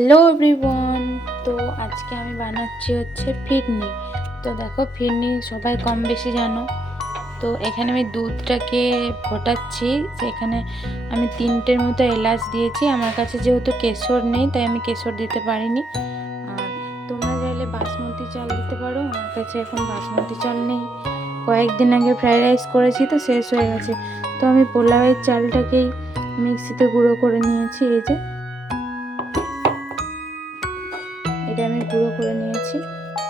Hello everyone. তো আজকে আমি বানাচ্ছি হচ্ছে ফিরনি। তো দেখো, ফিরনি সবাই কম বেশি জানো। তো এখানে আমি দুধটাকে ফোটাচ্ছি। সেখানে আমি 3টের মতো এলাচ দিয়েছি। আমার কাছে যেহেতু কেশর নেই তাই আমি কেশর দিতে পারিনি। আর তোমরা চাইলে বাসমতি চাল দিতে পারো, আমার কাছে এখন বাসমতি চাল নেই। কয়েকদিন আগে ফ্রাইড রাইস করেছি তো শেষ হয়ে গেছে। তো আমি পোলাওয়ের চালটাকেই মিক্সিতে গুঁড়ো করে নিয়েছি। এই যে এটা আমি গুঁড়ো করে নিয়েছি।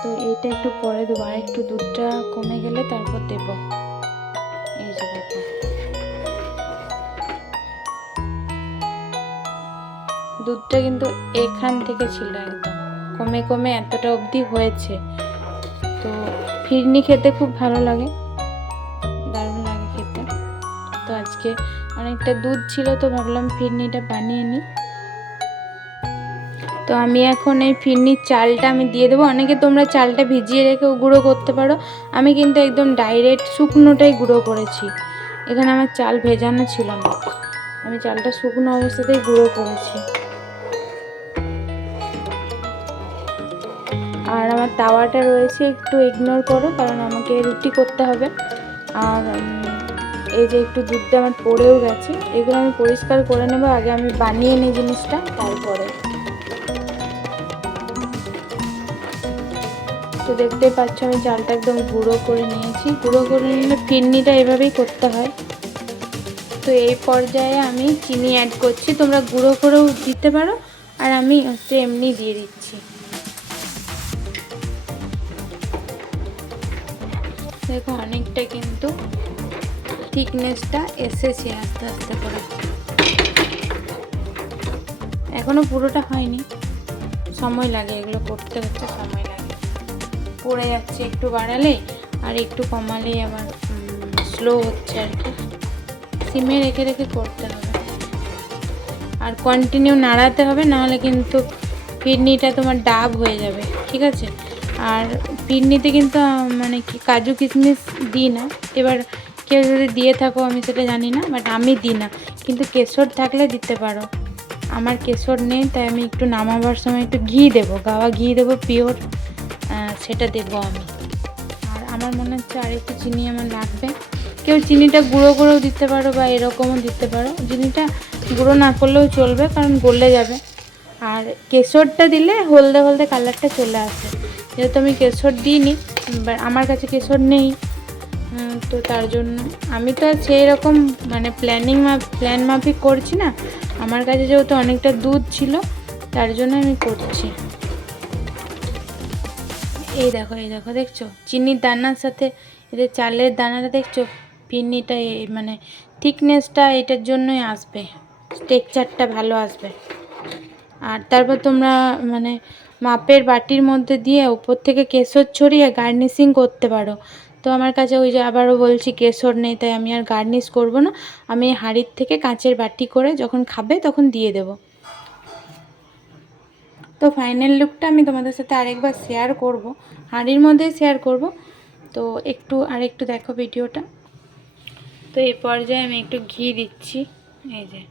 তো এইটা একটু পরে দেবো, আর একটু দুধটা কমে গেলে তারপর দেবো। এই যে দেখো, দুধটা কিন্তু এখান থেকে ছিল, একদম কমে কমে এতটা অবধি হয়েছে। তো ফিরনি খেতে খুব ভালো লাগে, দারুণ লাগে খেতে। তো আজকে অনেকটা দুধ ছিল তো ভাবলাম ফিরনিটা বানিয়ে নিই। তো আমি এখন এই ফিরনির চালটা আমি দিয়ে দেবো। অনেকে তোমরা চালটা ভিজিয়ে রেখেও গুঁড়ো করতে পারো, আমি কিন্তু একদম ডাইরেক্ট শুকনোটাই গুঁড়ো করেছি। এখানে আমার চাল ভেজানো ছিল না, আমি চালটা শুকনো অবস্থাতেই গুঁড়ো করেছি। আর আমার তাওয়াটা রয়েছে, একটু ইগনোর করো কারণ আমাকে রুটি করতে হবে। আর এই যে একটু দুধটা আমার পড়েও গেছে, এগুলো আমি পরিষ্কার করে নেবো। আগে আমি বানিয়ে নিই জিনিসটা, তারপরে। তো দেখতে পাচ্ছ আমি চালটা একদম গুঁড়ো করে নিয়েছি। গুঁড়ো করে নিলে ফিরনিটা এভাবেই করতে হয়। তো এই পর্যায়ে আমি চিনি অ্যাড করছি, তোমরা গুঁড়ো করেও দিতে পারো, আর আমি হচ্ছে এমনি দিয়ে দিচ্ছি। দেখো অনেকটা কিন্তু থিকনেসটা এসেছে আস্তে আস্তে করে, এখনো পুরোটা হয়নি, সময় লাগে, এগুলো করতে হচ্ছে সময় লাগে। পড়ে যাচ্ছে একটু বাড়ালে, আর একটু কমালেই আমার স্লো হচ্ছে আর কি। সিমে রেখে রেখে করতে হবে, আর কন্টিনিউ নাড়াতে হবে, নাহলে কিন্তু ফিরনিটা তোমার ডাব হয়ে যাবে, ঠিক আছে? আর ফিরনিতে কিন্তু মানে কি কাজু কিশমিশ দিই না। এবার কেউ যদি দিয়ে থাকো আমি সেটা জানি না, বাট আমি দিই না। কিন্তু কেশর থাকলে দিতে পারো, আমার কেশর নেই তাই আমি একটু নামাবার সময় একটু ঘি দেবো, গাওয়া ঘি দেবো পিওর, সেটা দেবো আমি। আর আমার মনে হচ্ছে আর একটু চিনি আমার লাগবে। কেউ চিনিটা গুঁড়ো করেও দিতে পারো বা এরকমও দিতে পারো, চিনিটা গুঁড়ো না করলেও চলবে কারণ গলে যাবে। আর কেশরটা দিলে হলদে হলদে কালারটা চলে আসে, যেহেতু আমি কেশর দিইনি, আমার কাছে কেশর নেই। তো তার জন্য আমি তো আর সেই রকম মানে প্ল্যান মাফিক করছি না, আমার কাছে যেহেতু অনেকটা দুধ ছিল তার জন্য আমি করছি। এই দেখো, এই দেখো, দেখছো চিনির দানার সাথে এই যে চালের দানাটা দেখছো, ফিরনিটা মানে থিকনেসটা এটার জন্যই আসবে, টেক্সচারটা ভালো আসবে। আর তারপর তোমরা মানে মাপের বাটির মধ্যে দিয়ে উপর থেকে কেশর ছড়িয়ে গার্নিশিং করতে পারো। তো আমার কাছে ওই যে আবারও বলছি কেশর নেই, তাই আমি আর গার্নিশ করব না। আমি হাঁড়ির থেকে কাঁচের বাটি করে যখন খাবে তখন দিয়ে দেবো। তো ফাইনাল লুকটা আমি তোমাদের সাথে আরেকবার শেয়ার করব, হাঁড়ির মধ্যে শেয়ার করব। তো আরেকটু দেখো ভিডিওটা। তো এই পর্যায়ে আমি একটু ঘি দিচ্ছি, এই যে।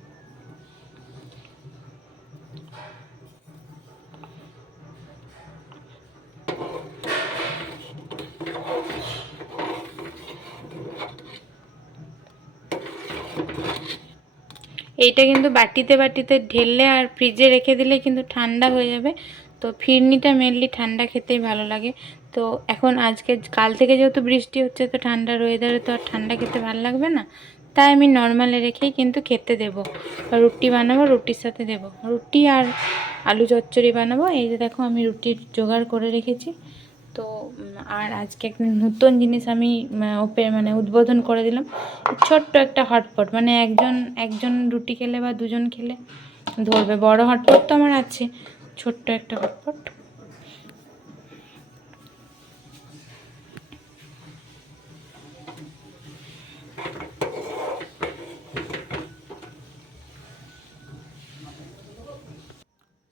এইটা কিন্তু বাটিতে বাটিতে ঢেললে আর ফ্রিজে রেখে দিলে কিন্তু ঠান্ডা হয়ে যাবে। তো ফিরনিটা মেনলি ঠান্ডা খেতেই ভালো লাগে। তো এখন কাল থেকে যেহেতু বৃষ্টি হচ্ছে, তো ঠান্ডার ওয়েদারে তো আর ঠান্ডা খেতে ভালো লাগবে না, তাই আমি নর্মালি রেখেই কিন্তু খেতে দেবো। রুটি বানাবো, রুটির সাথে দেবো, রুটি আর আলু চচ্চড়ি বানাবো। এই যে দেখো আমি রুটির জোগাড় করে রেখেছি। তো আর আজকে একটা নতুন জিনিস আমি মানে উদ্বোধন করে দিলাম, ছোট্ট একটা হটপট, মানে একজন রুটি খেলে বা দুজন খেলে ধরবে। বড় হটপট তো আমার আছে, ছোট্ট একটা হটপট।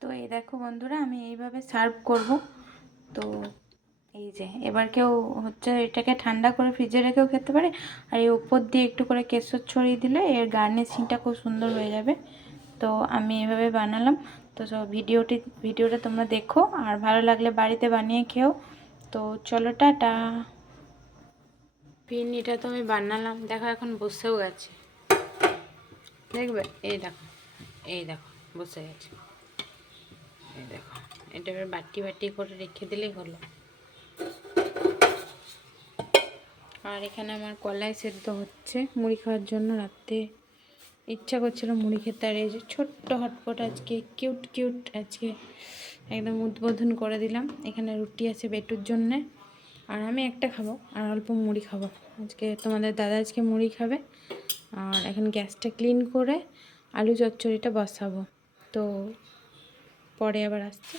তো এই দেখো বন্ধুরা, আমি এইভাবে সার্ভ করব। তো এই যে এবার কেউ হচ্ছে এটাকে ঠান্ডা করে ফ্রিজে রেখেও খেতে পারে, আর এই উপর দিয়ে একটু করে কেশর ছড়িয়ে দিলে এর গার্নিশিংটা খুব সুন্দর হয়ে যাবে। তো আমি এভাবে বানালাম। তো সব ভিডিওটা তোমরা দেখো, আর ভালো লাগলে বাড়িতে বানিয়ে খেও। তো চলো টাটা। পিন্নিটা তো আমি বানালাম, দেখো এখন বসেও গেছে, দেখবে? এই দেখো বসে গেছে, এই দেখো। এটা এবার বাটি করে রেখে দিলেই হলো। আর এখানে আমার কলাই সেদ্ধ হচ্ছে মুড়ি খাওয়ার জন্য। রাতে ইচ্ছা করছিল মুড়ি খেতে, আর এই যে ছোট্ট হটপট আজকে কিউট আজকে একদম উদ্বোধন করে দিলাম। এখানে রুটি আছে বেটুর জন্যে, আর আমি একটা খাবো আর অল্প মুড়ি খাবো। আজকে তোমাদের দাদা আজকে মুড়ি খাবে। আর এখন গ্যাসটা ক্লিন করে আলু চচ্চড়িটা বসাবো, তো পরে আবার আসছে।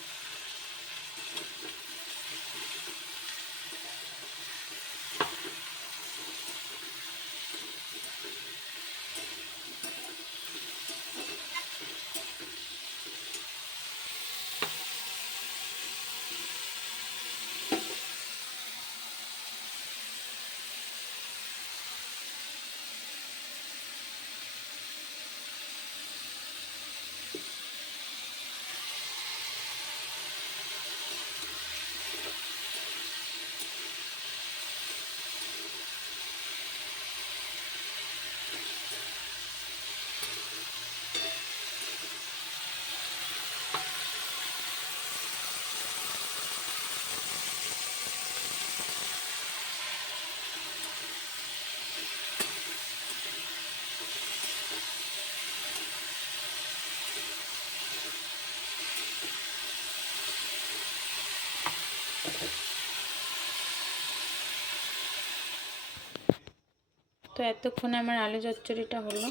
তো এতক্ষণে আমার আলু চচ্চড়িটা হলো।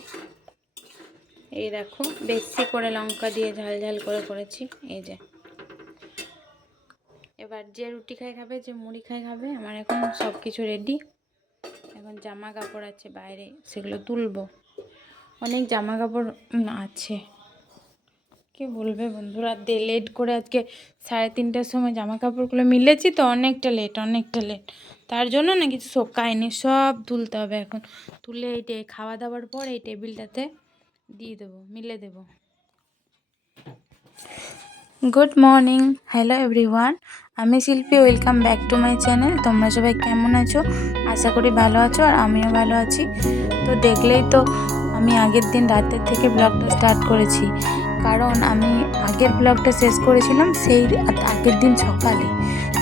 এই দেখো বেশি করে লঙ্কা দিয়ে ঝাল করে করেছি। এই যে এবার যে রুটি খায় খাবে, যে মুড়ি খায় খাবে। আমার এখন সব কিছু রেডি। এখন জামা কাপড় আছে বাইরে, সেগুলো তুলবো। অনেক জামা কাপড় আছে, কে বলবে বন্ধুরা। লেট করে আজকে 3:30টার সময় জামা কাপড়গুলো মিলেছি, তো অনেকটা লেট। তার জন্য না কিছু শোকায়নি, সব তুলতে হবে এখন। তুলে এইটাই খাওয়া দাওয়ার পর এই টেবিলটাতে দিয়ে দেবো, মিলে দেবো। গুড মর্নিং, হ্যালো এভরিওয়ান, আমি শিল্পী। Welcome back to my channel. তোমরা সবাই কেমন আছো? আশা করি ভালো আছো, আর আমিও ভালো আছি। তো দেখলেই তো আমি আগের দিন রাতের থেকে ব্লগটা স্টার্ট করেছি, কারণ আমি আগের ব্লগটা শেষ করেছিলাম সেই আগের দিন সকালে।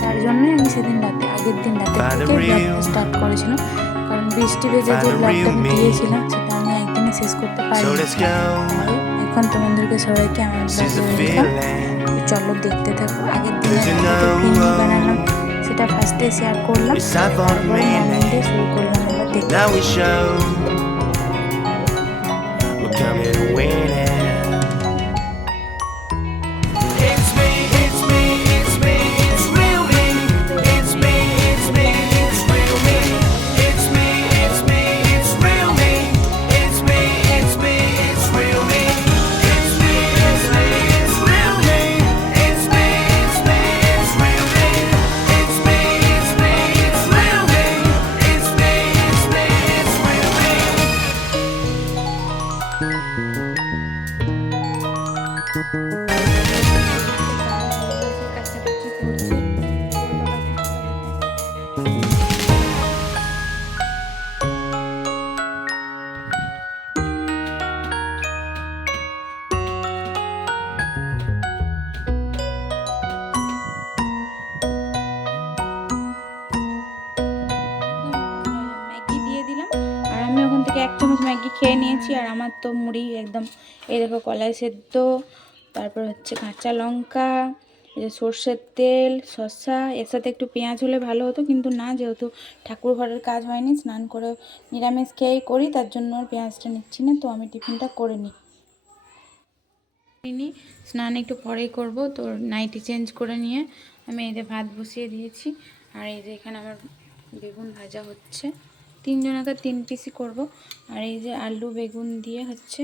তার জন্যই আমি সেদিন আগের দিন রাতের থেকেই ব্লগটা স্টার্ট করেছিলাম, কারণ বৃষ্টি ভেজে যে ব্লগটা আমি দিয়েছিলাম সেটা আমি একদিনে শেষ করতে পারিনি। তাই এখন তোমাদেরকে সবাইকে আমার ব্লগে ওয়েলকাম। চলো দেখতে থাকো। আগের দিনে রাতে তো ফিরনি বানালাম, সেটা ফার্স্টে শেয়ার করলাম, তারপরে মর্নিং ডে শুরু করলাম। এবার দেখতে থেকে 1 চামচ ম্যাগি খেয়ে নিয়েছি। আর আমার তো মুড়ি একদম, এই দেখো কলাই সেদ্ধ, তারপর হচ্ছে কাঁচা লঙ্কা, এই যে সর্ষের তেল, শসা, এর সাথে একটু পেঁয়াজ হলে ভালো হতো, কিন্তু না, যেহেতু ঠাকুর ঘরের কাজ হয়নি, স্নান করে নিরামিষ খেয়েই করি, তার জন্য পেঁয়াজটা নিচ্ছি না। তো আমি টিফিনটা করে নিই। স্নান একটু পরেই করব। তো নাইটি চেঞ্জ করে নিয়ে আমি এই যে ভাত বসিয়ে দিয়েছি। আর এই যে এখানে আমার বেগুন ভাজা হচ্ছে, 3 জনকে 3 পিসই করব। আর এই যে আলু বেগুন দিয়ে হচ্ছে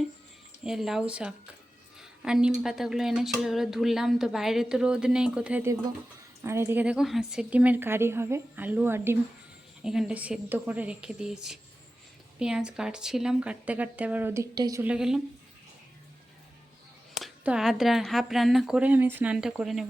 লাউ শাক। আর নিম পাতাগুলো এনেছিল, ওগুলো ধুললাম। তো বাইরে তো রোদ নেই, কোথায় দেব। আর এদিকে দেখো হাঁসের ডিমের কারি হবে, আলু আর ডিম এখানটা সেদ্ধ করে রেখে দিয়েছি। পেঁয়াজ কাটছিলাম, কাটতে কাটতে আবার ওদিকটায় চলে গেলাম। তো হাফ রান্না করে আমি স্নানটা করে নেব।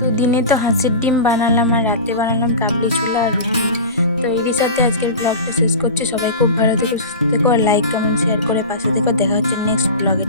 তো দিনে তো হাঁসের ডিম বানালাম আর রাতে বানালাম কাবলি ছোলা আর রুটি। তো এরই সাথে আজকের ব্লগটা শেষ করছি। সবাই খুব ভালো থেকো, সুস্থ থেকো আর লাইক কমেন্ট শেয়ার করে পাশে থেকো। দেখা হচ্ছে নেক্সট ব্লগে।